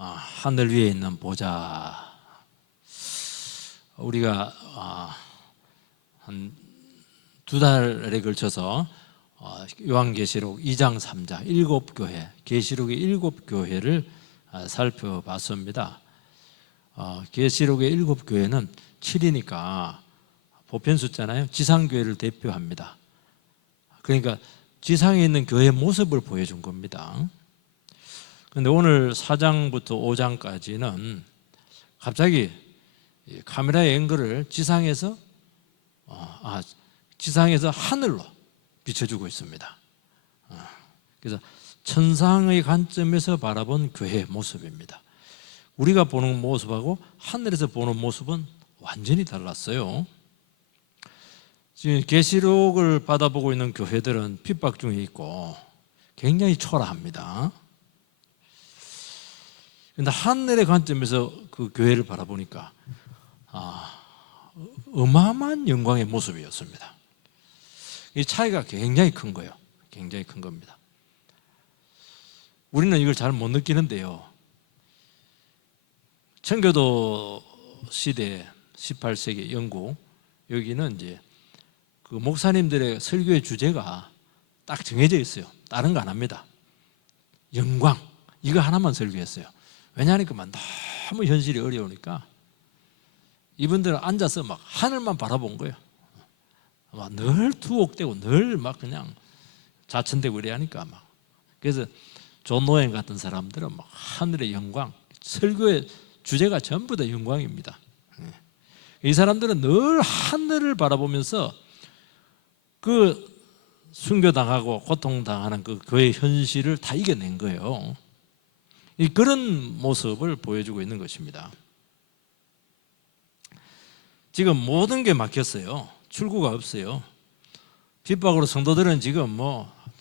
하늘 위에 있는 보좌. 우리가 한 2달에 걸쳐서 요한계시록 2장 3장 7교회, 계시록의 7교회를 살펴봤습니다. 계시록의 7교회는 7이니까 보편 숫자잖아요. 지상교회를 대표합니다. 그러니까 지상에 있는 교회의 모습을 보여준 겁니다. 그런데 오늘 4장부터 5장까지는 갑자기 카메라의 앵글을 지상에서 하늘로 비춰주고 있습니다. 그래서 천상의 관점에서 바라본 교회의 모습입니다. 우리가 보는 모습하고 하늘에서 보는 모습은 완전히 달랐어요. 지금 계시록을 받아보고 있는 교회들은 핍박 중에 있고 굉장히 초라합니다. 그런데 하늘의 관점에서 그 교회를 바라보니까 어마어마한 영광의 모습이었습니다. 이 차이가 굉장히 큰 거예요. 굉장히 큰 겁니다. 우리는 이걸 잘 못 느끼는데요. 청교도 시대 18세기 영국, 여기는 이제 그 목사님들의 설교의 주제가 딱 정해져 있어요. 다른 거 안 합니다. 영광, 이거 하나만 설교했어요. 왜냐하니까 너무 현실이 어려우니까 이분들은 앉아서 막 하늘만 바라본 거예요. 막 늘 투옥되고 늘 막 그냥 자천되고 이래 하니까 막. 그래서 존 노엔 같은 사람들은 막 하늘의 영광, 설교의 주제가 전부 다 영광입니다. 이 사람들은 늘 하늘을 바라보면서 그 순교당하고 고통당하는 그 교회의 현실을 다 이겨낸 거예요. 그런 모습을 보여주고 있는 것입니다. 지금 모든 게 막혔어요. 출구가 없어요. 핍박으로 성도들은 지금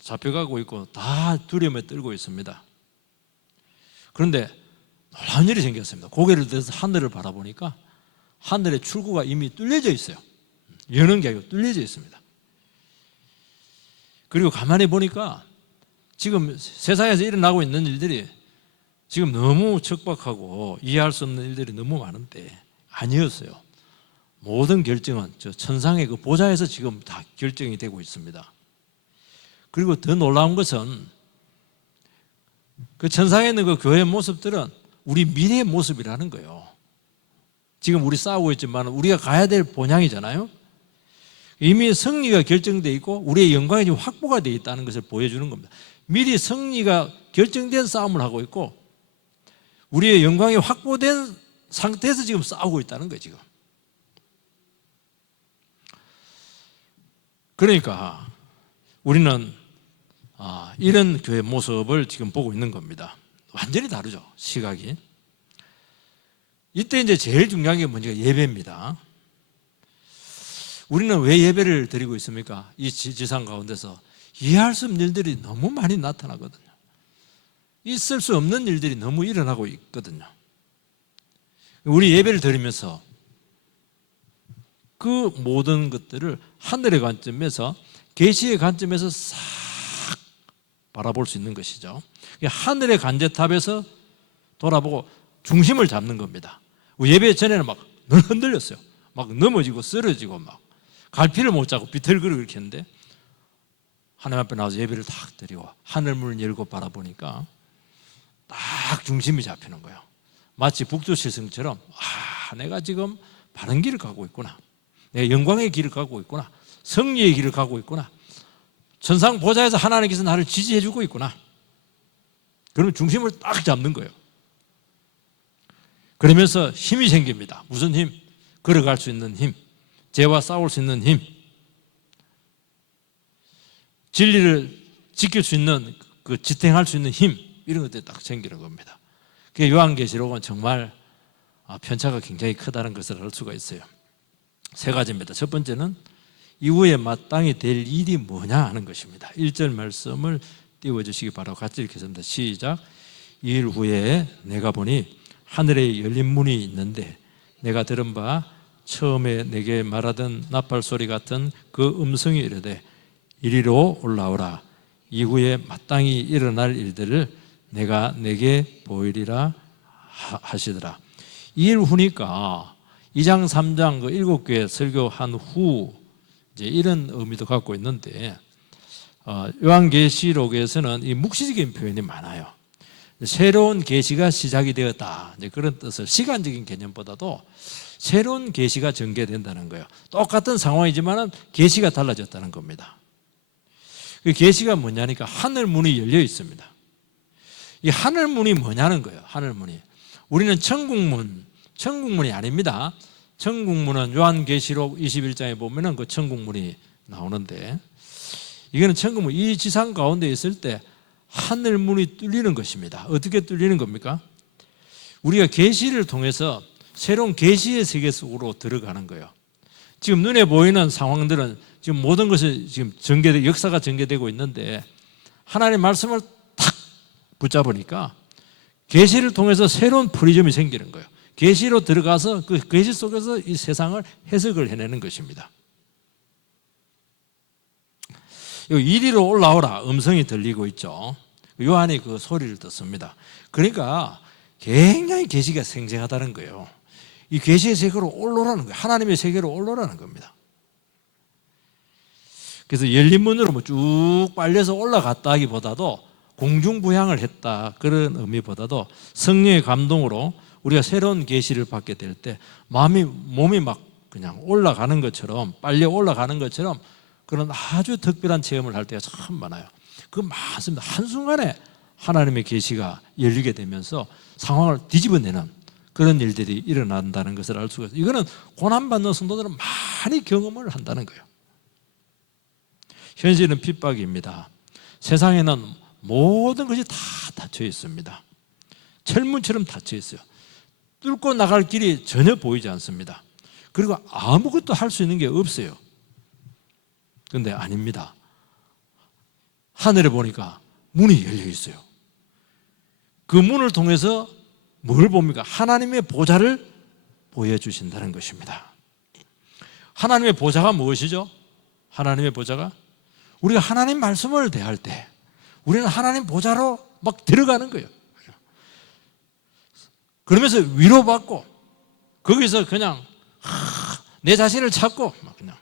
잡혀가고 있고 다 두려움에 떨고 있습니다. 그런데 놀라운 일이 생겼습니다. 고개를 들어서 하늘을 바라보니까 하늘의 출구가 이미 뚫려져 있어요. 여는 게 아니고 뚫려져 있습니다. 그리고 가만히 보니까 지금 세상에서 일어나고 있는 일들이 지금 너무 척박하고 이해할 수 없는 일들이 너무 많은데 아니었어요. 모든 결정은 저 천상의 그 보좌에서 지금 다 결정이 되고 있습니다. 그리고 더 놀라운 것은 그 천상에 있는 그 교회의 모습들은 우리 미래의 모습이라는 거예요. 지금 우리 싸우고 있지만 우리가 가야 될 본향이잖아요. 이미 승리가 결정되어 있고 우리의 영광이 지금 확보가 되어 있다는 것을 보여주는 겁니다. 미리 승리가 결정된 싸움을 하고 있고 우리의 영광이 확보된 상태에서 지금 싸우고 있다는 거예요. 지금. 그러니까 우리는 이런 교회 모습을 지금 보고 있는 겁니다. 완전히 다르죠, 시각이. 이때 이제 제일 중요한 게 뭔지 예배입니다. 우리는 왜 예배를 드리고 있습니까? 이 지상 가운데서 이해할 수 없는 일들이 너무 많이 나타나거든요. 있을 수 없는 일들이 너무 일어나고 있거든요. 우리 예배를 드리면서 그 모든 것들을 하늘의 관점에서, 계시의 관점에서 싹 바라볼 수 있는 것이죠. 하늘의 관제탑에서 돌아보고 중심을 잡는 겁니다. 예배 전에는 막 늘 흔들렸어요. 막 넘어지고 쓰러지고 막 갈피를 못 잡고 비틀거리고 이렇게 했는데 하나님 앞에 나와서 예배를 딱 드리고 하늘문을 열고 바라보니까 딱 중심이 잡히는 거예요. 마치 북두칠성처럼 내가 지금 바른 길을 가고 있구나. 내가 영광의 길을 가고 있구나. 승리의 길을 가고 있구나. 천상 보좌에서 하나님께서 나를 지지해 주고 있구나. 그러면 중심을 딱 잡는 거예요. 그러면서 힘이 생깁니다. 무슨 힘? 걸어갈 수 있는 힘, 죄와 싸울 수 있는 힘, 진리를 지킬 수 있는 그 지탱할 수 있는 힘, 이런 것들이 딱 생기는 겁니다. 그게 요한계시록은 정말 편차가 굉장히 크다는 것을 알 수가 있어요. 3가지입니다. 첫 번째는 이후에 마땅히 될 일이 뭐냐 하는 것입니다. 1절 말씀을 띄워주시기 바라고 같이 읽겠습니다. 시작. 2일 후에 내가 보니 하늘에 열린 문이 있는데 내가 들은 바 처음에 내게 말하던 나팔 소리 같은 그 음성이 이르되 이리로 올라오라. 이후에 마땅히 일어날 일들을 내가 내게 보이리라 하시더라. 2일 후니까 2장 3장 그 7교회 설교한 후 이제 이런 의미도 갖고 있는데, 요한계시록에서는 이 묵시적인 표현이 많아요. 새로운 계시가 시작이 되었다, 이제 그런 뜻을, 시간적인 개념보다도 새로운 계시가 전개된다는 거예요. 똑같은 상황이지만은 계시가 달라졌다는 겁니다. 그 계시가 뭐냐니까 하늘 문이 열려 있습니다. 이 하늘 문이 뭐냐는 거예요. 하늘 문이. 우리는 천국문이 아닙니다. 천국문은 요한계시록 21장에 보면은 그 천국문이 나오는데, 이거는 천국문, 이 지상 가운데 있을 때 하늘 문이 뚫리는 것입니다. 어떻게 뚫리는 겁니까? 우리가 계시를 통해서 새로운 계시의 세계 속으로 들어가는 거예요. 지금 눈에 보이는 상황들은 지금 모든 것이 지금 역사가 전개되고 있는데, 하나님의 말씀을 탁 붙잡으니까 계시를 통해서 새로운 프리즘이 생기는 거예요. 계시로 들어가서 그 계시 속에서 이 세상을 해석을 해내는 것입니다. 이리로 올라오라 음성이 들리고 있죠. 요한이 그 소리를 듣습니다. 그러니까 굉장히 계시가 생생하다는 거예요. 이 계시의 세계로 올라오라는 거예요. 하나님의 세계로 올라오라는 겁니다. 그래서 열린 문으로 뭐 쭉 빨려서 올라갔다 하기보다도 공중부양을 했다, 그런 의미보다도 성령의 감동으로 우리가 새로운 계시를 받게 될 때 몸이 막 그냥 올라가는 것처럼, 빨려 올라가는 것처럼 그런 아주 특별한 체험을 할 때가 참 많아요. 그거 많습니다. 한순간에 하나님의 계시가 열리게 되면서 상황을 뒤집어내는 그런 일들이 일어난다는 것을 알 수가 있어요. 이거는 고난받는 성도들은 많이 경험을 한다는 거예요. 현실은 핍박입니다. 세상에는 모든 것이 다 닫혀 있습니다. 철문처럼 닫혀 있어요. 뚫고 나갈 길이 전혀 보이지 않습니다. 그리고 아무것도 할 수 있는 게 없어요. 그런데 아닙니다. 하늘에 보니까 문이 열려 있어요. 그 문을 통해서 뭘 봅니까? 하나님의 보좌를 보여주신다는 것입니다. 하나님의 보좌가 무엇이죠? 하나님의 보좌가, 우리가 하나님 말씀을 대할 때 우리는 하나님 보좌로 막 들어가는 거예요. 그러면서 위로받고, 거기서 그냥 내 자신을 찾고 막 그냥.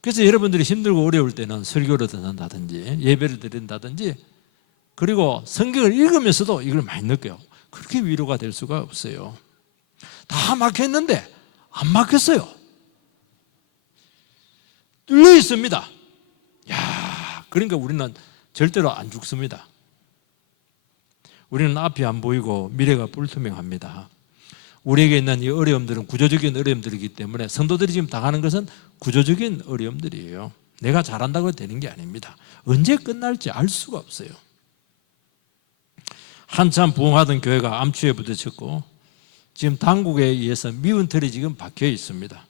그래서 여러분들이 힘들고 어려울 때는 설교를 듣는다든지 예배를 드린다든지, 그리고 성경을 읽으면서도 이걸 많이 느껴요. 그렇게 위로가 될 수가 없어요. 다 막혔는데 안 막혔어요. 뚫려 있습니다. 야, 그러니까 우리는 절대로 안 죽습니다. 우리는 앞이 안 보이고 미래가 불투명합니다. 우리에게 있는 이 어려움들은 구조적인 어려움들이기 때문에, 성도들이 지금 당하는 것은 구조적인 어려움들이에요. 내가 잘한다고 되는 게 아닙니다. 언제 끝날지 알 수가 없어요. 한참 부흥하던 교회가 암추에 부딪혔고, 지금 당국에 의해서 미운 틀이 지금 박혀 있습니다.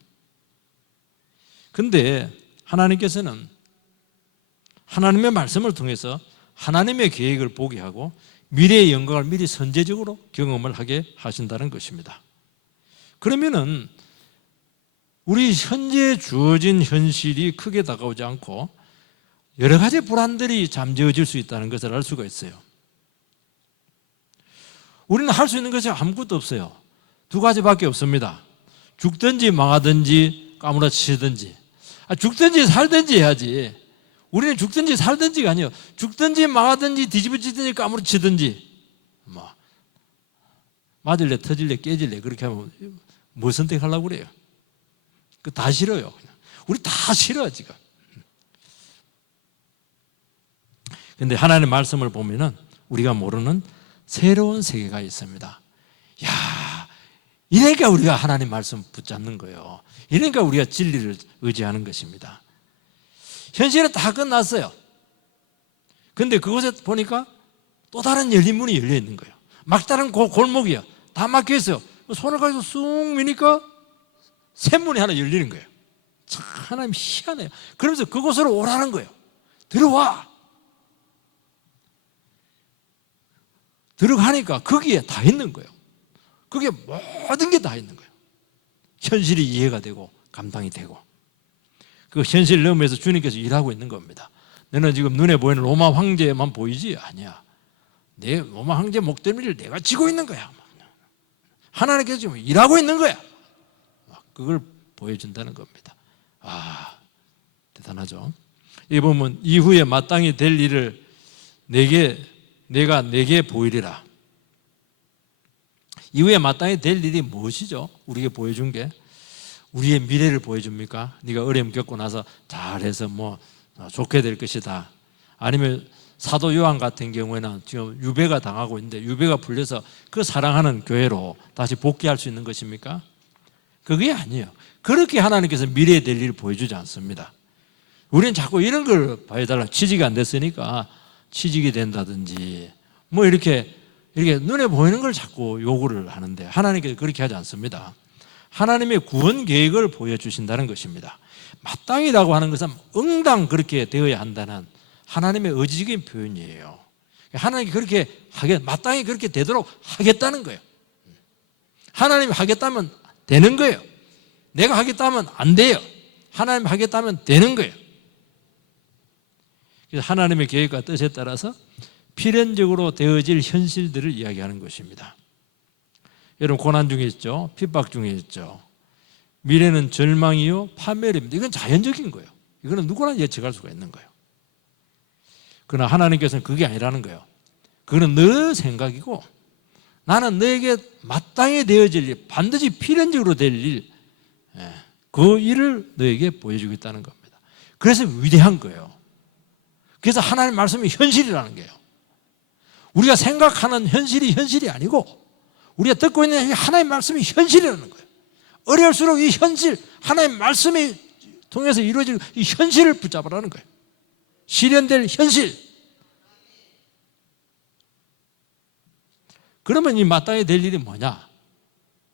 그런데 하나님께서는 하나님의 말씀을 통해서 하나님의 계획을 보게 하고 미래의 영광을 미리 선제적으로 경험을 하게 하신다는 것입니다. 그러면은 우리 현재 주어진 현실이 크게 다가오지 않고 여러 가지 불안들이 잠재워질 수 있다는 것을 알 수가 있어요. 우리는 할 수 있는 것이 아무것도 없어요. 두 가지밖에 없습니다. 죽든지 망하든지 까무러치든지. 죽든지 살든지 해야지. 우리는 죽든지 살든지가 아니에요. 죽든지 망하든지 뒤집어지든지 까무러치든지, 뭐 맞을래 터질래 깨질래 그렇게 하면 뭐 선택하려고 그래요? 그 다 싫어요. 우리 다 싫어 지금. 그런데 하나님의 말씀을 보면은 우리가 모르는 새로운 세계가 있습니다. 야, 이러니까 우리가 하나님 말씀 붙잡는 거예요. 이러니까 우리가 진리를 의지하는 것입니다. 현실은 다 끝났어요. 그런데 그곳에 보니까 또 다른 열린 문이 열려 있는 거예요. 막다른 골목이야. 다 막혀 있어요. 손을 가지고 쑥 미니까 새 문이 하나 열리는 거예요. 참 하나님 희한해요. 그러면서 그곳으로 오라는 거예요. 들어와. 들어가니까 거기에 다 있는 거예요. 거기에 모든 게 다 있는 거예요. 현실이 이해가 되고 감당이 되고, 그 현실 너머에서 주님께서 일하고 있는 겁니다. 너는 지금 눈에 보이는 로마 황제만 보이지? 아니야. 내 로마 황제 목덜미를 내가 쥐고 있는 거야. 하나님께서 지금 일하고 있는 거야. 그걸 보여준다는 겁니다. 대단하죠. 이 보면 이후에 마땅히 될 일을 내가 내게 보이리라. 이후에 마땅히 될 일이 무엇이죠? 우리에게 보여준 게 우리의 미래를 보여줍니까? 네가 어려움 겪고 나서 잘해서 좋게 될 것이다. 아니면 사도 요한 같은 경우에는 지금 유배가 당하고 있는데 유배가 풀려서 그 사랑하는 교회로 다시 복귀할 수 있는 것입니까? 그게 아니에요. 그렇게 하나님께서 미래에 될 일을 보여주지 않습니다. 우리는 자꾸 이런 걸 봐야달라. 취직이 안 됐으니까 취직이 된다든지 이렇게 눈에 보이는 걸 자꾸 요구를 하는데 하나님께서 그렇게 하지 않습니다. 하나님의 구원 계획을 보여주신다는 것입니다. 마땅히라고 하는 것은 응당 그렇게 되어야 한다는 하나님의 의지적인 표현이에요. 하나님이 그렇게 마땅히 그렇게 되도록 하겠다는 거예요. 하나님이 하겠다면 되는 거예요. 내가 하겠다면 안 돼요. 하나님이 하겠다면 되는 거예요. 그래서 하나님의 계획과 뜻에 따라서 필연적으로 되어질 현실들을 이야기하는 것입니다. 여러분 고난 중에 있죠. 핍박 중에 있죠. 미래는 절망이요 파멸입니다. 이건 자연적인 거예요. 이거는 누구나 예측할 수가 있는 거예요. 그러나 하나님께서는 그게 아니라는 거예요. 그거는 너 생각이고 나는 너에게 마땅히 되어질 일, 반드시 필연적으로 될 일, 그 일을 너에게 보여주겠다는 겁니다. 그래서 위대한 거예요. 그래서 하나님의 말씀이 현실이라는 거예요. 우리가 생각하는 현실이 아니고 우리가 듣고 있는 하나님의 말씀이 현실이라는 거예요. 어려울수록 이 현실, 하나님의 말씀이 통해서 이루어질 이 현실을 붙잡으라는 거예요. 실현될 현실. 그러면 이 마땅히 될 일이 뭐냐?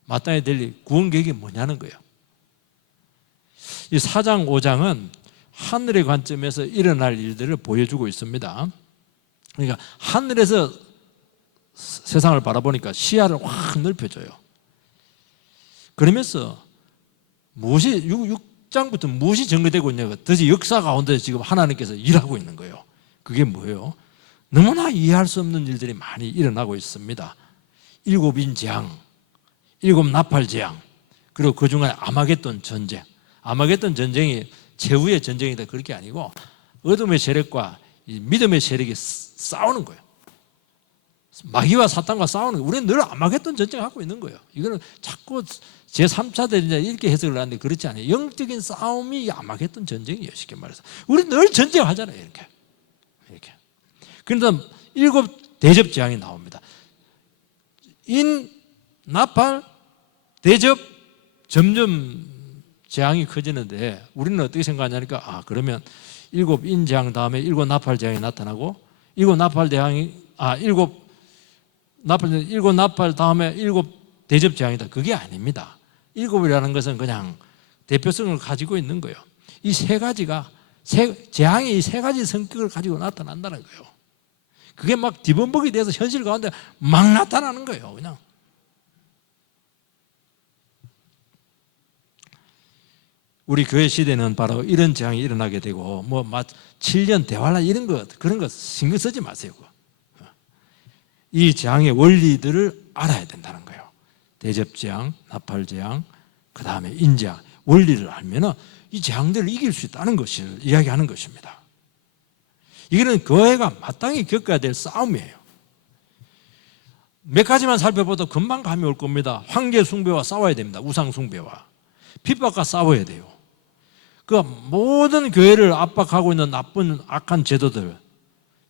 마땅히 될 일, 구원 계획이 뭐냐는 거예요. 이 4장, 5장은 하늘의 관점에서 일어날 일들을 보여주고 있습니다. 그러니까 하늘에서 세상을 바라보니까 시야를 확 넓혀줘요. 그러면서 무엇이 6장부터 무엇이 정리되고 있냐가 도대체 역사 가운데 지금 하나님께서 일하고 있는 거예요. 그게 뭐예요? 너무나 이해할 수 없는 일들이 많이 일어나고 있습니다. 7인 재앙, 7 나팔 재앙, 그리고 그 중간에 아마겟돈 전쟁. 아마겟돈 전쟁이 최후의 전쟁이다 그렇게 아니고 어둠의 세력과 이 믿음의 세력이 싸우는 거예요. 마귀와 사탄과 싸우는 거예요. 우리는 늘 아마겟돈 전쟁하고 있는 거예요. 이거는 자꾸 제3차 대전자 이렇게 해석을 하는데 그렇지 않아요. 영적인 싸움이 아마겟돈 전쟁이에요. 쉽게 말해서 우리 늘 전쟁하잖아요. 이렇게. 그런데 7 대접 재앙이 나옵니다. 인, 나팔, 대접 점점 재앙이 커지는데 우리는 어떻게 생각하냐니까 그러면 7 인재앙 다음에 7 나팔 재앙이 나타나고 7 나팔 재앙이 7 나팔 다음에 7 대접 재앙이다. 그게 아닙니다. 7이라는 것은 그냥 대표성을 가지고 있는 거예요. 이 세 가지가 재앙이 이 세 가지 성격을 가지고 나타난다는 거예요. 그게 막 뒤범벅이 돼서 현실 가운데 막 나타나는 거예요. 그냥. 우리 교회 시대는 바로 이런 재앙이 일어나게 되고 7년 대환란 이런 거 그런 거 신경 쓰지 마세요. 이 재앙의 원리들을 알아야 된다는 거예요. 대접 재앙, 나팔 재앙, 그 다음에 인재앙 원리를 알면은 이 재앙들을 이길 수 있다는 것을 이야기하는 것입니다. 이거는 교회가 마땅히 겪어야 될 싸움이에요. 몇 가지만 살펴봐도 금방 감이 올 겁니다. 황제 숭배와 싸워야 됩니다. 우상 숭배와 핍박과 싸워야 돼요. 그 모든 교회를 압박하고 있는 나쁜 악한 제도들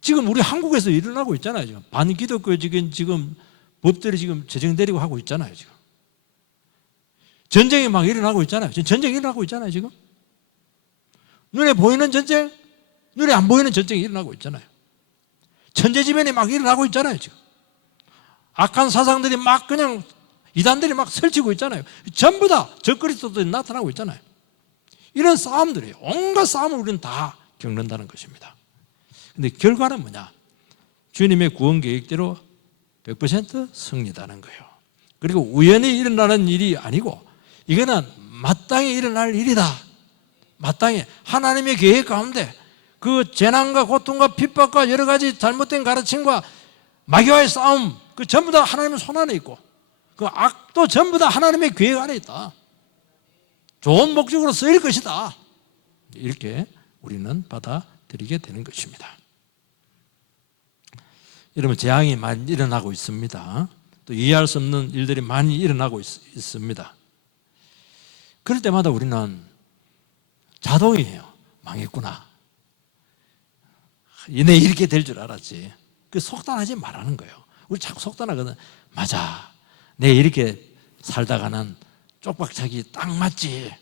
지금 우리 한국에서 일어나고 있잖아요. 지금 반기독교 지금 법들이 지금 제정되려고 하고 있잖아요. 지금 전쟁이 막 일어나고 있잖아요. 지금 전쟁이 일어나고 있잖아요. 지금 눈에 보이는 전쟁, 눈에 안 보이는 전쟁이 일어나고 있잖아요. 천재지변이 막 일어나고 있잖아요. 지금 악한 사상들이 막 그냥 이단들이 막 설치고 있잖아요. 전부 다 적그리스도들이 나타나고 있잖아요. 이런 싸움들이에요. 온갖 싸움을 우리는 다 겪는다는 것입니다. 그런데 결과는 뭐냐? 주님의 구원 계획대로 100% 승리다는 거예요. 그리고 우연히 일어나는 일이 아니고 이거는 마땅히 일어날 일이다. 마땅히 하나님의 계획 가운데 그 재난과 고통과 핍박과 여러 가지 잘못된 가르침과 마귀와의 싸움 그 전부 다 하나님의 손 안에 있고 그 악도 전부 다 하나님의 계획 안에 있다. 좋은 목적으로 쓰일 것이다. 이렇게 우리는 받아들이게 되는 것입니다. 여러분, 재앙이 많이 일어나고 있습니다. 또 이해할 수 없는 일들이 많이 일어나고 있습니다. 그럴 때마다 우리는 자동이에요. 망했구나. 내 이렇게 될 줄 알았지. 그 속단하지 말라는 거예요. 우리 자꾸 속단하거든. 맞아. 내 이렇게 살다가는 쪽박차기 딱 맞지.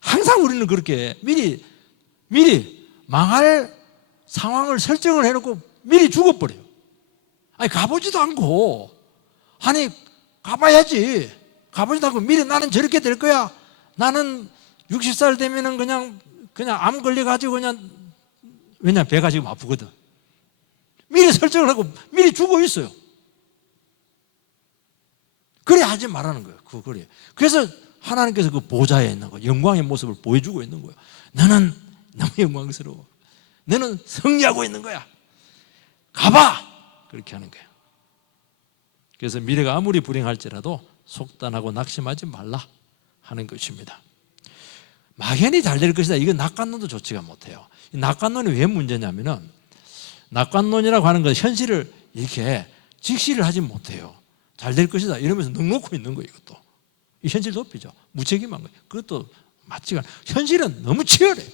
항상 우리는 그렇게 미리 망할 상황을 설정을 해놓고 미리 죽어버려요. 아니, 가보지도 않고, 아니, 가봐야지. 가보지도 않고 미리 나는 저렇게 될 거야. 나는 60살 되면은 그냥 암 걸려가지고 왜냐, 배가 지금 아프거든. 미리 설정을 하고 미리 죽어 있어요. 그래 하지 말라는 거예요. 그래. 그래서 하나님께서 그 보좌에 있는 거, 영광의 모습을 보여주고 있는 거예요. 너는 너무 영광스러워. 너는 승리하고 있는 거야. 가봐! 그렇게 하는 거예요. 그래서 미래가 아무리 불행할지라도 속단하고 낙심하지 말라 하는 것입니다. 막연히 잘 될 것이다. 이거 낙관론도 좋지가 못해요. 이 낙관론이 왜 문제냐면은, 낙관론이라고 하는 건 현실을 이렇게 직시를 하지 못해요. 잘 될 것이다 이러면서 넉놓고 있는 거예요. 이것도 이 현실 도피죠. 무책임한 거예요. 그것도 맞지가 않아요. 현실은 너무 치열해요.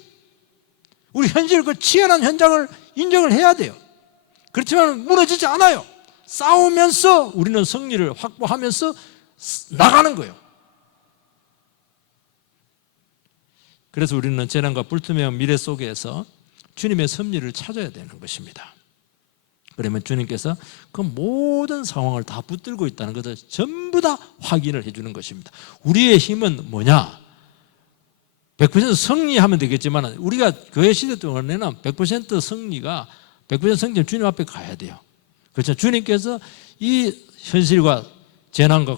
우리 현실, 그 치열한 현장을 인정을 해야 돼요. 그렇지만 무너지지 않아요. 싸우면서 우리는 승리를 확보하면서 나가는 거예요. 그래서 우리는 재난과 불투명한 미래 속에서 주님의 섭리를 찾아야 되는 것입니다. 그러면 주님께서 그 모든 상황을 다 붙들고 있다는 것을 전부 다 확인을 해주는 것입니다. 우리의 힘은 뭐냐? 100% 승리하면 되겠지만 우리가 교회 시대 동안에는 100% 승리가 100% 승리는 주님 앞에 가야 돼요. 그렇죠? 주님께서 이 현실과 재난과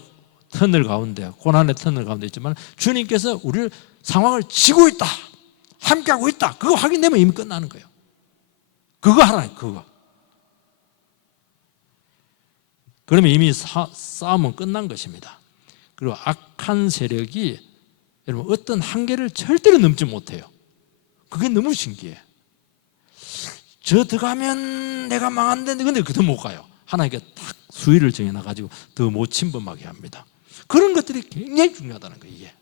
터널 가운데, 고난의 터널 가운데 있지만 주님께서 우리를 상황을 지고 있다, 함께하고 있다, 그거 확인되면 이미 끝나는 거예요. 그거 하나요. 그거. 그러면 이미 싸움은 끝난 것입니다. 그리고 악한 세력이 여러분 어떤 한계를 절대로 넘지 못해요. 그게 너무 신기해. 저 들어가면 내가 망한데 근데 그도 못 가요. 하나님께 딱 수위를 정해놔가지고 더 못 침범하게 합니다. 그런 것들이 굉장히 중요하다는 거예요. 이게.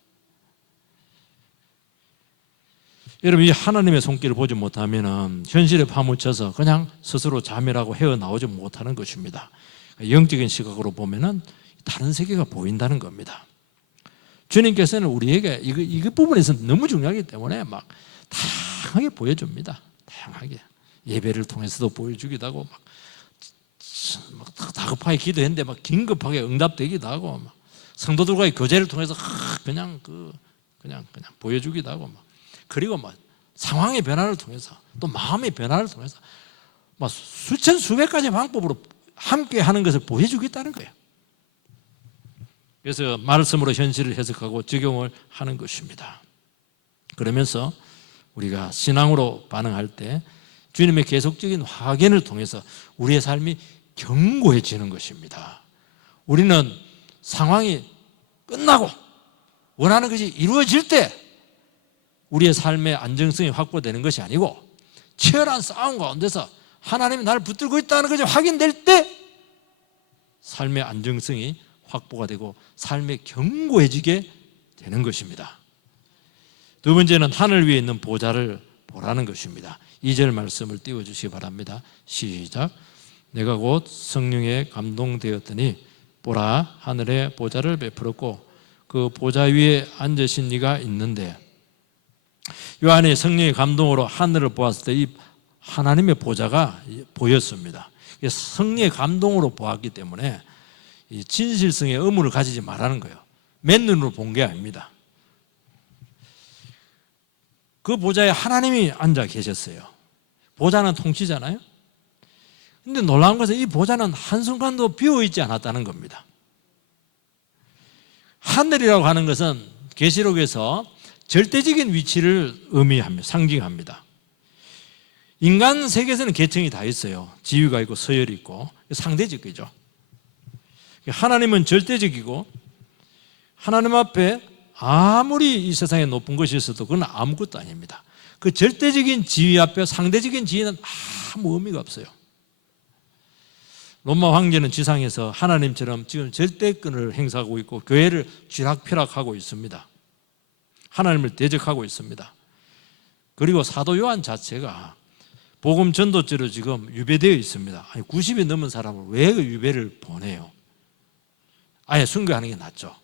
여러분, 이 하나님의 손길을 보지 못하면 현실에 파묻혀서 그냥 스스로 자멸하고 헤어나오지 못하는 것입니다. 영적인 시각으로 보면 다른 세계가 보인다는 겁니다. 주님께서는 우리에게 이 부분에서 너무 중요하기 때문에 막 다양하게 보여줍니다. 다양하게. 예배를 통해서도 보여주기도 하고, 막 다급하게 기도했는데 막 긴급하게 응답되기도 하고, 막 성도들과의 교제를 통해서 그냥 보여주기도 하고, 그리고 막 상황의 변화를 통해서 또 마음의 변화를 통해서 막 수천 수백 가지 방법으로 함께 하는 것을 보여주겠다는 거예요. 그래서 말씀으로 현실을 해석하고 적용을 하는 것입니다. 그러면서 우리가 신앙으로 반응할 때 주님의 계속적인 확인을 통해서 우리의 삶이 견고해지는 것입니다. 우리는 상황이 끝나고 원하는 것이 이루어질 때 우리의 삶의 안정성이 확보되는 것이 아니고 치열한 싸움 가운데서 하나님이 나를 붙들고 있다는 것이 확인될 때 삶의 안정성이 확보가 되고 삶이 견고해지게 되는 것입니다. 두 번째는 하늘 위에 있는 보좌를 보라는 것입니다. 2절 말씀을 띄워주시기 바랍니다. 시작. 내가 곧 성령에 감동되었더니 보라, 하늘에 보좌를 베풀었고 그 보좌 위에 앉으신 이가 있는데, 이 안에 성령의 감동으로 하늘을 보았을 때 이 하나님의 보좌가 보였습니다. 성령의 감동으로 보았기 때문에 이 진실성의 의문을 가지지 말라는 거예요. 맨눈으로 본 게 아닙니다. 그 보좌에 하나님이 앉아 계셨어요. 보좌는 통치잖아요. 근데 놀라운 것은 이 보좌는 한순간도 비어있지 않았다는 겁니다. 하늘이라고 하는 것은 계시록에서 절대적인 위치를 의미합니다. 상징합니다. 인간 세계에서는 계층이 다 있어요. 지위가 있고 서열이 있고 상대적이죠. 하나님은 절대적이고 하나님 앞에 아무리 이 세상에 높은 것이 있어도 그건 아무것도 아닙니다. 그 절대적인 지위 앞에 상대적인 지위는 아무 의미가 없어요. 로마 황제는 지상에서 하나님처럼 지금 절대권을 행사하고 있고 교회를 쥐락펴락하고 있습니다. 하나님을 대적하고 있습니다. 그리고 사도 요한 자체가 복음 전도죄로 지금 유배되어 있습니다. 90이 넘은 사람을 왜 그 유배를 보내요? 아예 순교하는 게 낫죠.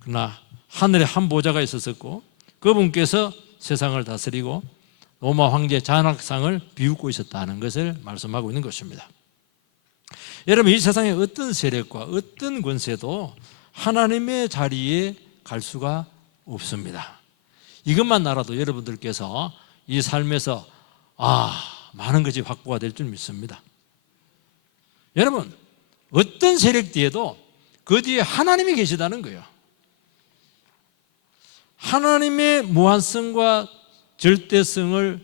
그러나 하늘에 한 보좌가 있었고 그분께서 세상을 다스리고 로마 황제 잔악상을 비웃고 있었다는 것을 말씀하고 있는 것입니다. 여러분, 이 세상의 어떤 세력과 어떤 권세도 하나님의 자리에 갈 수가 없습니다. 이것만 알아도 여러분들께서 이 삶에서 많은 것이 확보가 될 줄 믿습니다. 여러분, 어떤 세력 뒤에도 그 뒤에 하나님이 계시다는 거예요. 하나님의 무한성과 절대성을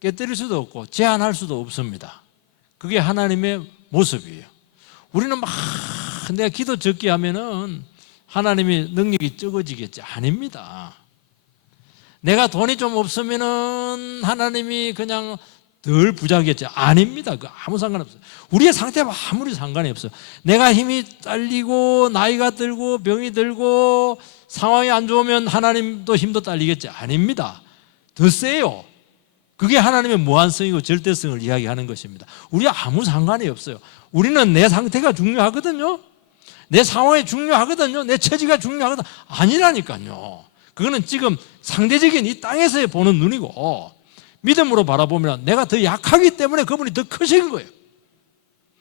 깨뜨릴 수도 없고 제한할 수도 없습니다. 그게 하나님의 모습이에요. 우리는 막 내가 기도 적게 하면은 하나님의 능력이 적어지겠지? 아닙니다. 내가 돈이 좀 없으면은 하나님이 그냥 덜 부자겠지? 아닙니다. 그 아무 상관없어요. 우리의 상태와 아무리 상관이 없어요. 내가 힘이 딸리고 나이가 들고 병이 들고 상황이 안 좋으면 하나님도 힘도 딸리겠지? 아닙니다. 더 세요. 그게 하나님의 무한성이고 절대성을 이야기하는 것입니다. 우리 아무 상관이 없어요. 우리는 내 상태가 중요하거든요. 내 상황이 중요하거든요. 내 처지가 중요하거든. 아니라니까요. 그거는 지금 상대적인 이 땅에서의 보는 눈이고 믿음으로 바라보면 내가 더 약하기 때문에 그분이 더 크신 거예요.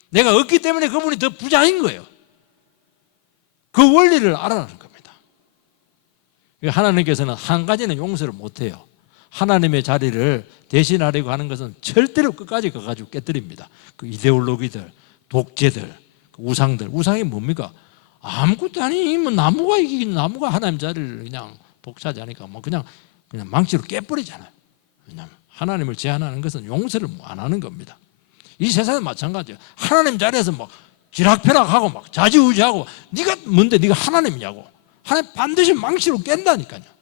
내가 없기 때문에 그분이 더 부자인 거예요. 그 원리를 알아라는 겁니다. 하나님께서는 한 가지는 용서를 못해요. 하나님의 자리를 대신하려고 하는 것은 절대로 끝까지 가가지고 깨뜨립니다. 그 이데올로기들, 독재들, 그 우상들. 우상이 뭡니까? 아무것도 아니. 뭐 나무가 하나님 자리를 그냥 복차지하니까 뭐 그냥 망치로 깨버리잖아요. 왜냐하면 하나님을 제한하는 것은 용서를 안 하는 겁니다. 이 세상은 마찬가지예요. 하나님 자리에서 막 쥐락펴락하고 막 좌지우지하고 네가 뭔데 네가 하나님이냐고. 하나님 반드시 망치로 깬다니까요.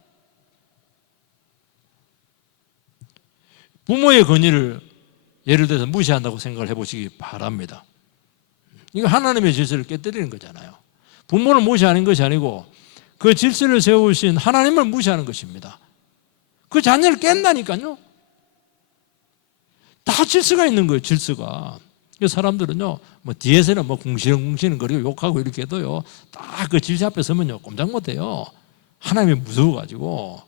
부모의 권위를 예를 들어서 무시한다고 생각을 해보시기 바랍니다. 이거 하나님의 질서를 깨뜨리는 거잖아요. 부모를 무시하는 것이 아니고 그 질서를 세우신 하나님을 무시하는 것입니다. 그 자녀를 깬다니까요. 다 질서가 있는 거예요. 질서가. 사람들은요, 뭐 뒤에서는 뭐 궁시렁궁시렁 거리고 욕하고 이렇게 해도요, 딱 그 질서 앞에 서면요 꼼짝 못해요. 하나님이 무서워가지고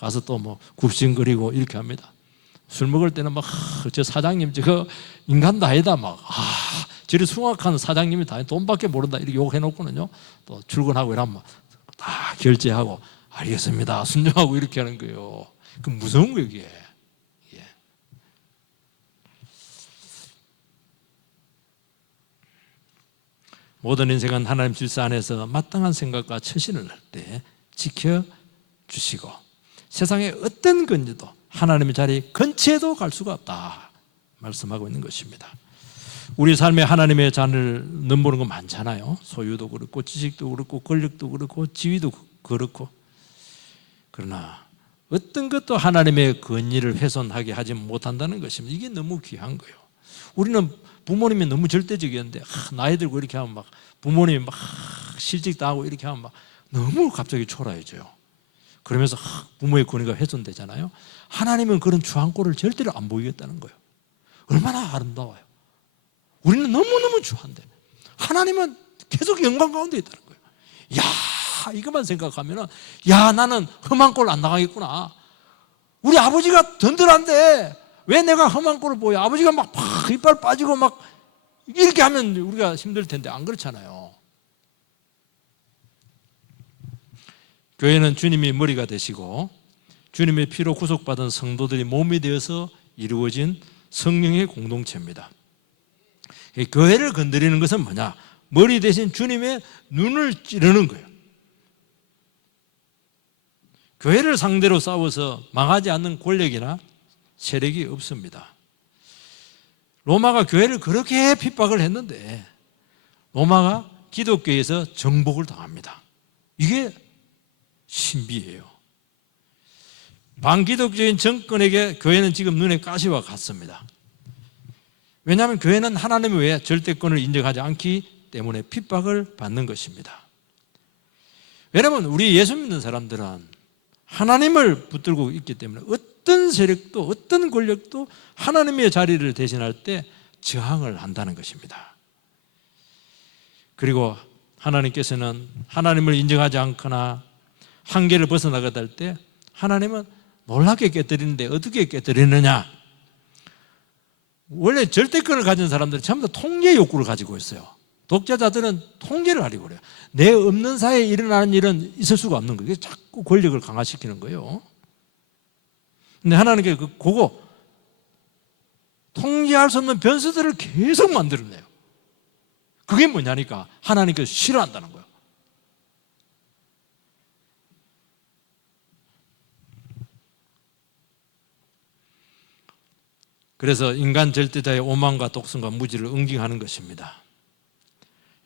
가서 또 뭐 굽신거리고 이렇게 합니다. 술 먹을 때는 막 저 사장님 저거 인간도 아니다 막 저리 숭악한 사장님이 다 돈밖에 모른다 이렇게 욕해놓고는요 또 출근하고 이러면 다 결제하고 알겠습니다 순종하고 이렇게 하는 거예요. 그 무서운 거예요 이게. 모든 인생은 하나님 질서 안에서 마땅한 생각과 처신을 할 때 지켜주시고 세상의 어떤 건지도 하나님의 자리 근처에도 갈 수가 없다 말씀하고 있는 것입니다. 우리 삶에 하나님의 잔을 넘보는 거 많잖아요. 소유도 그렇고 지식도 그렇고 권력도 그렇고 지위도 그렇고. 그러나 어떤 것도 하나님의 권위를 훼손하게 하지 못한다는 것입니다. 이게 너무 귀한 거예요. 우리는 부모님이 너무 절대적이었는데 나이 들고 이렇게 하면 막 부모님이 막 실직당하고 이렇게 하면 막 너무 갑자기 초라해져요. 그러면서 부모의 권위가 훼손되잖아요. 하나님은 그런 추한 꼴을 절대로 안 보이겠다는 거예요. 얼마나 아름다워요. 우리는 너무너무 추한데 하나님은 계속 영광 가운데 있다는 거예요. 야, 이것만 생각하면 나는 험한 꼴 안 나가겠구나. 우리 아버지가 든든한데 왜 내가 험한 꼴을 보여? 아버지가 막 이빨 빠지고 막 이렇게 하면 우리가 힘들 텐데 안 그렇잖아요. 교회는 주님이 머리가 되시고 주님의 피로 구속받은 성도들이 몸이 되어서 이루어진 성령의 공동체입니다. 교회를 건드리는 것은 뭐냐? 머리 대신 주님의 눈을 찌르는 거예요. 교회를 상대로 싸워서 망하지 않는 권력이나 세력이 없습니다. 로마가 교회를 그렇게 핍박을 했는데 로마가 기독교에서 정복을 당합니다. 이게 신비예요. 반기독적인 정권에게 교회는 지금 눈에 가시와 같습니다. 왜냐하면 교회는 하나님 외에 절대권을 인정하지 않기 때문에 핍박을 받는 것입니다. 왜냐하면 우리 예수 믿는 사람들은 하나님을 붙들고 있기 때문에 어떤 세력도 어떤 권력도 하나님의 자리를 대신할 때 저항을 한다는 것입니다. 그리고 하나님께서는 하나님을 인정하지 않거나 한계를 벗어나가다 할 때 하나님은 놀랍게 깨뜨리는데 어떻게 깨뜨리느냐? 원래 절대권을 가진 사람들은 전부 다 통제 욕구를 가지고 있어요. 독재자들은 통제를 하려고 그래요. 내 없는 사이에 일어나는 일은 있을 수가 없는 거예요. 자꾸 권력을 강화시키는 거예요. 근데 하나님께 그거 통제할 수 없는 변수들을 계속 만들어내요. 그게 뭐냐니까 하나님께서 싫어한다는 거예요. 그래서 인간 절대자의 오만과 독선과 무지를 응징하는 것입니다.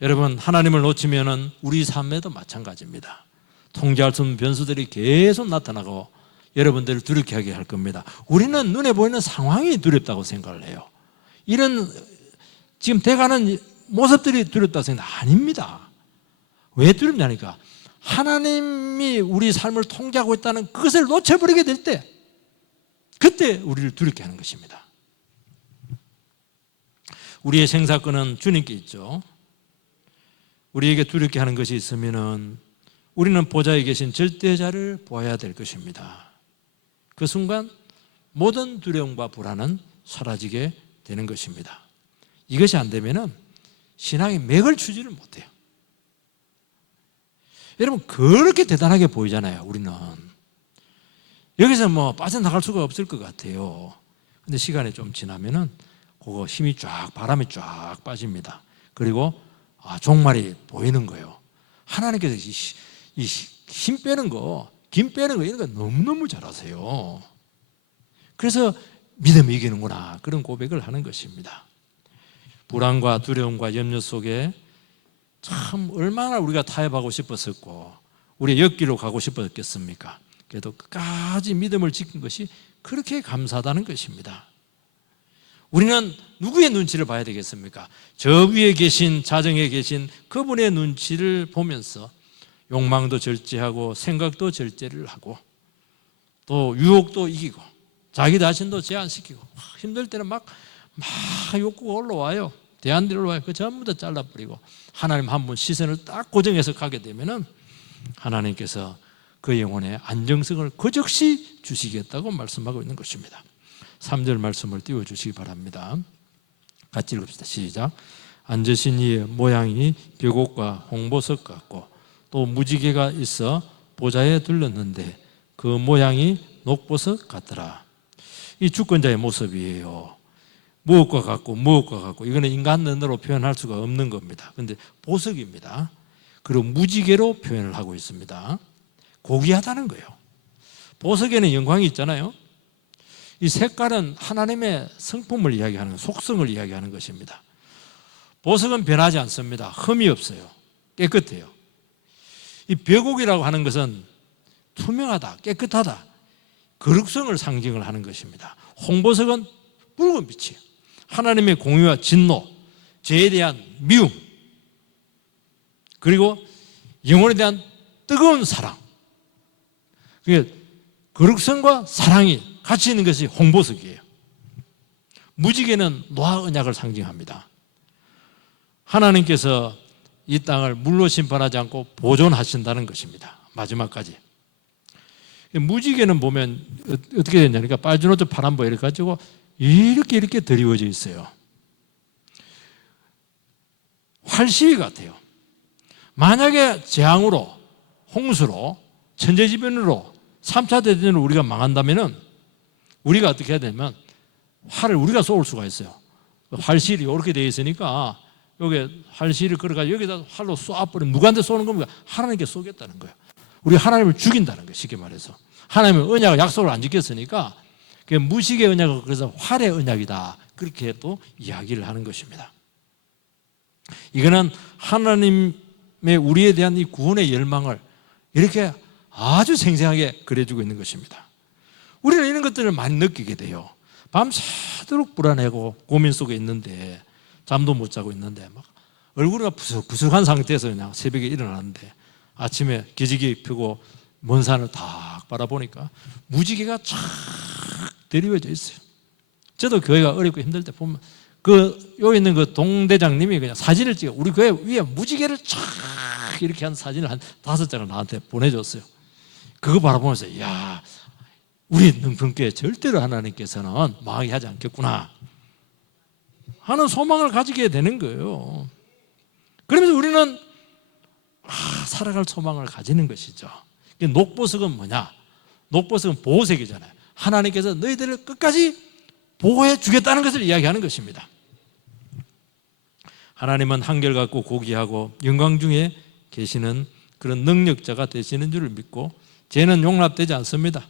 여러분, 하나님을 놓치면은 우리 삶에도 마찬가지입니다. 통제할 수 없는 변수들이 계속 나타나고 여러분들을 두렵게 하게 할 겁니다. 우리는 눈에 보이는 상황이 두렵다고 생각을 해요. 이런 지금 돼가는 모습들이 두렵다고 생각 아닙니다. 왜 두렵냐니까 하나님이 우리 삶을 통제하고 있다는 그것을 놓쳐버리게 될 때 그때 우리를 두렵게 하는 것입니다. 우리의 생사권은 주님께 있죠. 우리에게 두렵게 하는 것이 있으면은 우리는 보좌에 계신 절대자를 보아야 될 것입니다. 그 순간 모든 두려움과 불안은 사라지게 되는 것입니다. 이것이 안 되면은 신앙의 맥을 추지를 못해요. 여러분, 그렇게 대단하게 보이잖아요. 우리는 여기서 뭐 빠져나갈 수가 없을 것 같아요. 근데 시간이 좀 지나면은 그거 힘이 쫙, 바람이 쫙 빠집니다. 그리고 종말이 보이는 거예요. 하나님께서 이 힘 빼는 거, 김 빼는 거 이런 거 너무너무 잘하세요. 그래서 믿음이 이기는구나, 그런 고백을 하는 것입니다. 불안과 두려움과 염려 속에 참 얼마나 우리가 타협하고 싶었었고 우리의 옆길로 가고 싶었겠습니까? 그래도 끝까지 믿음을 지킨 것이 그렇게 감사하다는 것입니다. 우리는 누구의 눈치를 봐야 되겠습니까? 저 위에 계신, 자정에 계신 그분의 눈치를 보면서 욕망도 절제하고 생각도 절제를 하고 또 유혹도 이기고 자기 자신도 제한시키고 힘들 때는 막 욕구가 올라와요. 대안들이 올라와요. 그 전부 다 잘라버리고 하나님 한 분 시선을 딱 고정해서 가게 되면은 하나님께서 그 영혼의 안정성을 그 즉시 주시겠다고 말씀하고 있는 것입니다. 3절 말씀을 띄워주시기 바랍니다. 같이 읽읍시다. 시작. 앉으신 이의 모양이 벽옥과 홍보석 같고 또 무지개가 있어 보좌에 둘렀는데 그 모양이 녹보석 같더라. 이 주권자의 모습이에요. 무엇과 같고 이거는 인간 눈으로 표현할 수가 없는 겁니다. 그런데 보석입니다. 그리고 무지개로 표현을 하고 있습니다. 고귀하다는 거예요. 보석에는 영광이 있잖아요. 이 색깔은 하나님의 성품을 이야기하는, 속성을 이야기하는 것입니다. 보석은 변하지 않습니다. 흠이 없어요. 깨끗해요. 이 벽옥이라고 하는 것은 투명하다, 깨끗하다, 거룩성을 상징을 하는 것입니다. 홍보석은 붉은 빛이에요. 하나님의 공의와 진노, 죄에 대한 미움, 그리고 영혼에 대한 뜨거운 사랑, 거룩성과 사랑이 같이 있는 것이 홍보석이에요. 무지개는 노아 언약을 상징합니다. 하나님께서 이 땅을 물로 심판하지 않고 보존하신다는 것입니다. 마지막까지. 무지개는 보면 어떻게 되냐니까 빨주노 파란보 이렇게 가지고 이렇게 드리워져 있어요. 활시위 같아요. 만약에 재앙으로, 홍수로, 천재지변으로 3차 대전으로 우리가 망한다면은 우리가 어떻게 해야 되냐면 활을 우리가 쏘을 수가 있어요. 활실이 이렇게 되어 있으니까 여기 활실을 걸어가지고 여기다 활로 쏘아버리면 누구한테 쏘는 겁니까? 하나님께 쏘겠다는 거예요. 우리 하나님을 죽인다는 거예요. 쉽게 말해서. 하나님은 언약을, 약속을 안 지켰으니까 무식의 언약을 그래서 활의 언약이다, 그렇게 또 이야기를 하는 것입니다. 이거는 하나님의 우리에 대한 이 구원의 열망을 이렇게 아주 생생하게 그려주고 있는 것입니다. 우리는 이런 것들을 많이 느끼게 돼요. 밤새도록 불안하고 고민 속에 있는데, 잠도 못 자고 있는데 막 얼굴이 부석부석한 상태에서 그냥 새벽에 일어나는데, 아침에 기지개 펴고 먼 산을 딱 바라보니까 무지개가 쫙 드리워져 있어요. 저도 교회가 어렵고 힘들 때 보면 여기 있는 그 동대장님이 그냥 사진을 찍어 우리 교회 위에 무지개를 쫙 이렇게 한 사진을 한 5장을 나한테 보내줬어요. 그거 바라보면서 야, 우리 능평교회 절대로 하나님께서는 망하게 하지 않겠구나 하는 소망을 가지게 되는 거예요. 그러면서 우리는 살아갈 소망을 가지는 것이죠. 녹보석은 뭐냐? 녹보석은 보호색이잖아요. 하나님께서 너희들을 끝까지 보호해 주겠다는 것을 이야기하는 것입니다. 하나님은 한결같고 고귀하고 영광 중에 계시는 그런 능력자가 되시는 줄을 믿고 죄는 용납되지 않습니다.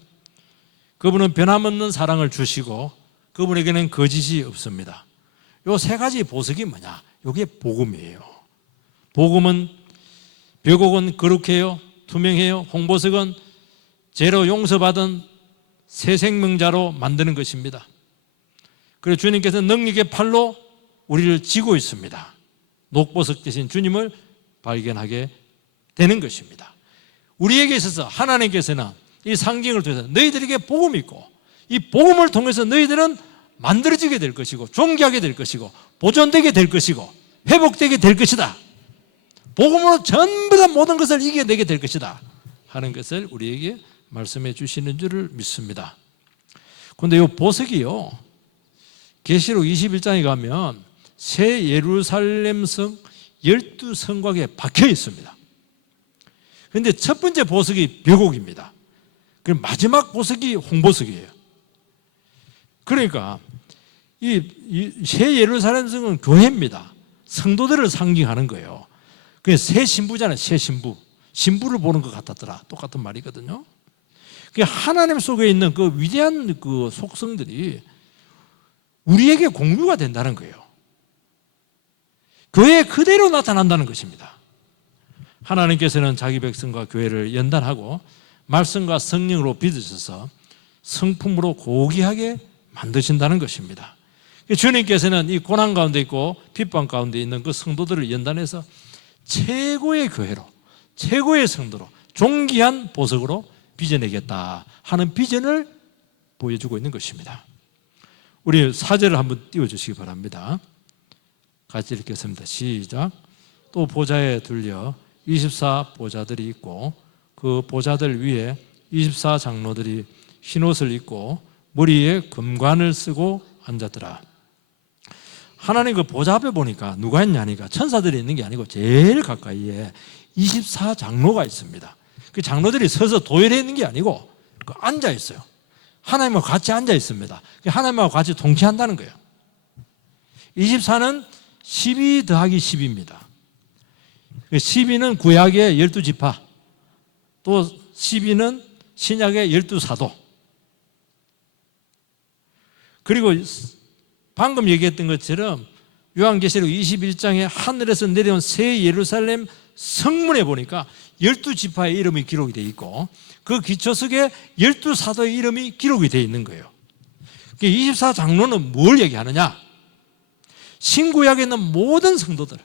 그분은 변함없는 사랑을 주시고 그분에게는 거짓이 없습니다. 요 3가지 보석이 뭐냐? 이게 복음이에요. 복음은 벽옥은 거룩해요, 투명해요. 홍보석은 죄로 용서받은 새 생명자로 만드는 것입니다. 그래서 주님께서 능력의 팔로 우리를 쥐고 있습니다. 녹보석 대신 주님을 발견하게 되는 것입니다. 우리에게 있어서 하나님께서는 이 상징을 통해서 너희들에게 복음이 있고 이 복음을 통해서 너희들은 만들어지게 될 것이고 존귀하게 될 것이고 보존되게 될 것이고 회복되게 될 것이다. 복음으로 전부 다 모든 것을 이겨내게 될 것이다 하는 것을 우리에게 말씀해 주시는 줄을 믿습니다. 그런데 이 보석이요, 계시록 21장에 가면 새 예루살렘성 12성곽에 박혀 있습니다. 그런데 첫 번째 보석이 벽옥입니다. 그리고 마지막 보석이 홍보석이에요. 그러니까 이 새 예루살렘성은 교회입니다. 성도들을 상징하는 거예요. 그게 새 신부잖아요. 새 신부. 신부를 보는 것 같았더라. 똑같은 말이거든요. 그게 하나님 속에 있는 그 위대한 그 속성들이 우리에게 공유가 된다는 거예요. 교회에 그대로 나타난다는 것입니다. 하나님께서는 자기 백성과 교회를 연단하고 말씀과 성령으로 빚으셔서 성품으로 고귀하게 만드신다는 것입니다. 주님께서는 이 고난 가운데 있고 핍박 가운데 있는 그 성도들을 연단해서 최고의 교회로, 최고의 성도로, 존귀한 보석으로 빚어내겠다 하는 비전을 보여주고 있는 것입니다. 우리 4절을 한번 띄워주시기 바랍니다. 같이 읽겠습니다. 시작. 또 보좌에 들려 24 보좌들이 있고 그 보좌들 위에 24 장로들이 흰옷을 입고 머리에 금관을 쓰고 앉았더라. 하나님 그 보좌 앞에 보니까 누가 있냐니까 천사들이 있는 게 아니고 제일 가까이에 24 장로가 있습니다. 그 장로들이 서서 도열해 있는 게 아니고 앉아 있어요. 하나님과 같이 앉아 있습니다. 하나님과 같이 통치한다는 거예요. 24는 12 더하기 10입니다. 12는 구약의 12지파, 또 12는 신약의 12사도. 그리고 방금 얘기했던 것처럼 요한계시록 21장에 하늘에서 내려온 새 예루살렘 성문에 보니까 12지파의 이름이 기록이 되어 있고 그 기초석에 12사도의 이름이 기록이 되어 있는 거예요. 24장로는 뭘 얘기하느냐? 신구약에 있는 모든 성도들,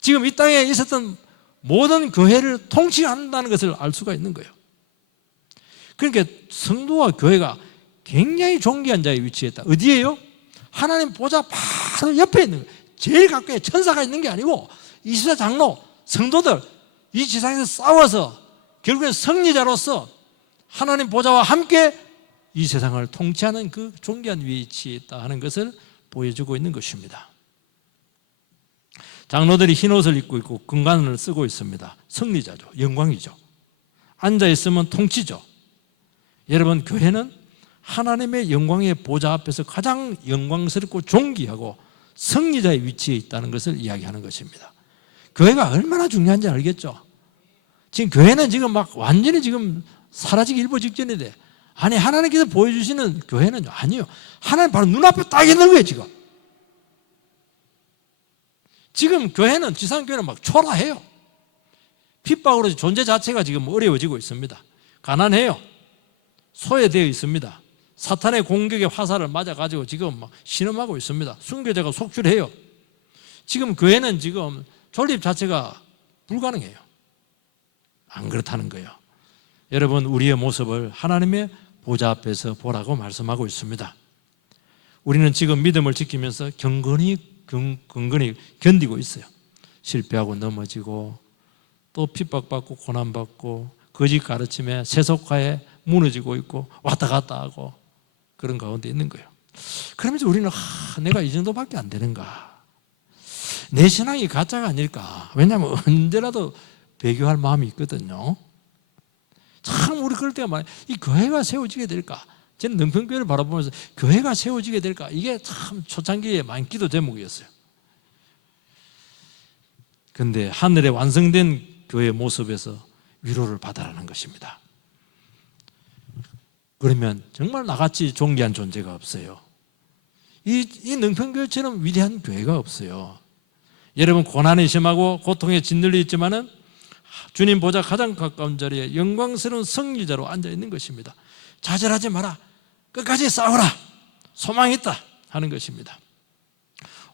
지금 이 땅에 있었던 모든 교회를 통치한다는 것을 알 수가 있는 거예요. 그러니까 성도와 교회가 굉장히 존귀한 자의 위치에 있다. 어디예요? 하나님 보좌 바로 옆에 있는 거예요. 제일 가까이 천사가 있는 게 아니고 24장로, 성도들, 이 지상에서 싸워서 결국엔 승리자로서 하나님 보좌와 함께 이 세상을 통치하는 그 존귀한 위치에 있다 하는 것을 보여주고 있는 것입니다. 장로들이 흰옷을 입고 있고 금관을 쓰고 있습니다. 승리자죠. 영광이죠. 앉아있으면 통치죠. 여러분, 교회는 하나님의 영광의 보좌 앞에서 가장 영광스럽고 존귀하고 승리자의 위치에 있다는 것을 이야기하는 것입니다. 교회가 얼마나 중요한지 알겠죠? 지금 교회는 지금 막 완전히 지금 사라지기 일보 직전인데, 아니 하나님께서 보여주시는 교회는요, 아니요, 하나님 바로 눈앞에 딱 있는 거예요. 지금 지금 교회는 지상교회는 막 초라해요. 핍박으로 존재 자체가 지금 어려워지고 있습니다. 가난해요. 소외되어 있습니다. 사탄의 공격의 화살을 맞아가지고 지금 막 신음하고 있습니다. 순교자가 속출해요. 지금 교회는 지금 존립 자체가 불가능해요. 안 그렇다는 거예요. 여러분, 우리의 모습을 하나님의 보좌 앞에서 보라고 말씀하고 있습니다. 우리는 지금 믿음을 지키면서 경건히 견디고 있어요. 실패하고 넘어지고 또 핍박받고 고난받고 거짓 가르침에 세속화에 무너지고 있고 왔다 갔다 하고 그런 가운데 있는 거예요. 그러면서 우리는 내가 이 정도밖에 안 되는가? 내 신앙이 가짜가 아닐까? 왜냐하면 언제라도 배교할 마음이 있거든요. 참 우리 그럴 때가 많아요. 이 교회가 세워지게 될까? 저는 능평교회를 바라보면서 교회가 세워지게 될까? 이게 참 초창기에 많이 기도 제목이었어요. 그런데 하늘에 완성된 교회의 모습에서 위로를 받아라는 것입니다. 그러면 정말 나같이 존귀한 존재가 없어요. 이 능평교회처럼 위대한 교회가 없어요. 여러분, 고난이 심하고 고통에 짓눌려 있지만은 주님 보좌 가장 가까운 자리에 영광스러운 승리자로 앉아 있는 것입니다. 좌절하지 마라. 끝까지 싸워라. 소망이 있다 하는 것입니다.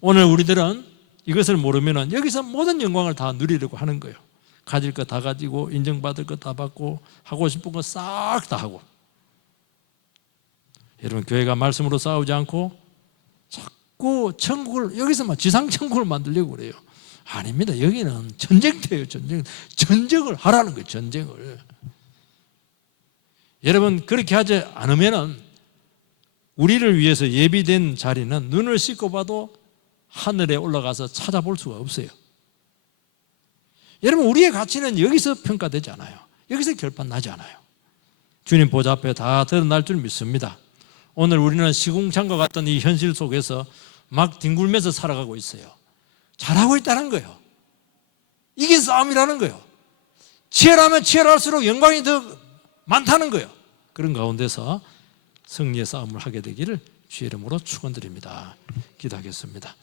오늘 우리들은 이것을 모르면 여기서 모든 영광을 다 누리려고 하는 거예요. 가질 거 다 가지고 인정받을 거 다 받고 하고 싶은 거 싹 다 하고. 여러분, 교회가 말씀으로 싸우지 않고 자꾸 천국을 여기서만 지상천국을 만들려고 그래요. 아닙니다. 여기는 전쟁터예요. 전쟁을 하라는 거예요. 전쟁을. 여러분, 그렇게 하지 않으면 우리를 위해서 예비된 자리는 눈을 씻고 봐도 하늘에 올라가서 찾아볼 수가 없어요. 여러분, 우리의 가치는 여기서 평가되지 않아요. 여기서 결판 나지 않아요. 주님 보좌 앞에 다 드러날 줄 믿습니다. 오늘 우리는 시궁창과 같은 이 현실 속에서 막 뒹굴면서 살아가고 있어요. 잘하고 있다는 거예요. 이게 싸움이라는 거예요. 치열하면 치열할수록 영광이 더 많다는 거예요. 그런 가운데서 승리의 싸움을 하게 되기를 주의 이름으로 축원드립니다. 기도하겠습니다.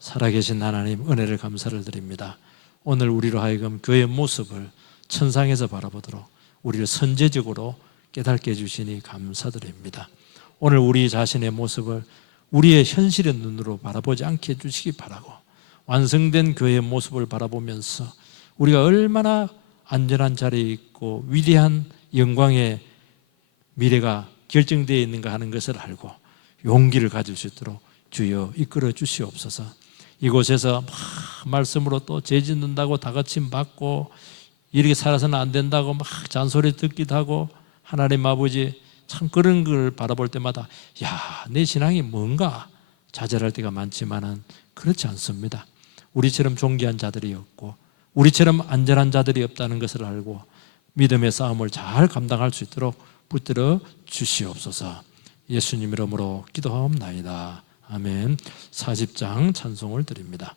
살아계신 하나님, 은혜를 감사를 드립니다. 오늘 우리로 하여금 교회의 모습을 천상에서 바라보도록 우리를 선제적으로 깨닫게 해주시니 감사드립니다. 오늘 우리 자신의 모습을 우리의 현실의 눈으로 바라보지 않게 해주시기 바라고, 완성된 교회의 모습을 바라보면서 우리가 얼마나 안전한 자리에 있고 위대한 영광의 미래가 결정되어 있는가 하는 것을 알고 용기를 가질 수 있도록 주여 이끌어 주시옵소서. 이곳에서 막 말씀으로 또 죄짓는다고 다그침 받고 이렇게 살아서는 안 된다고 막 잔소리 듣기도 하고, 하나님 아버지 참 그런 걸 바라볼 때마다 내 신앙이 뭔가 좌절할 때가 많지만은 그렇지 않습니다. 우리처럼 존귀한 자들이 없고 우리처럼 안전한 자들이 없다는 것을 알고 믿음의 싸움을 잘 감당할 수 있도록 붙들어 주시옵소서. 예수님 이름으로 기도하옵나이다. 아멘. 40장 찬송을 드립니다.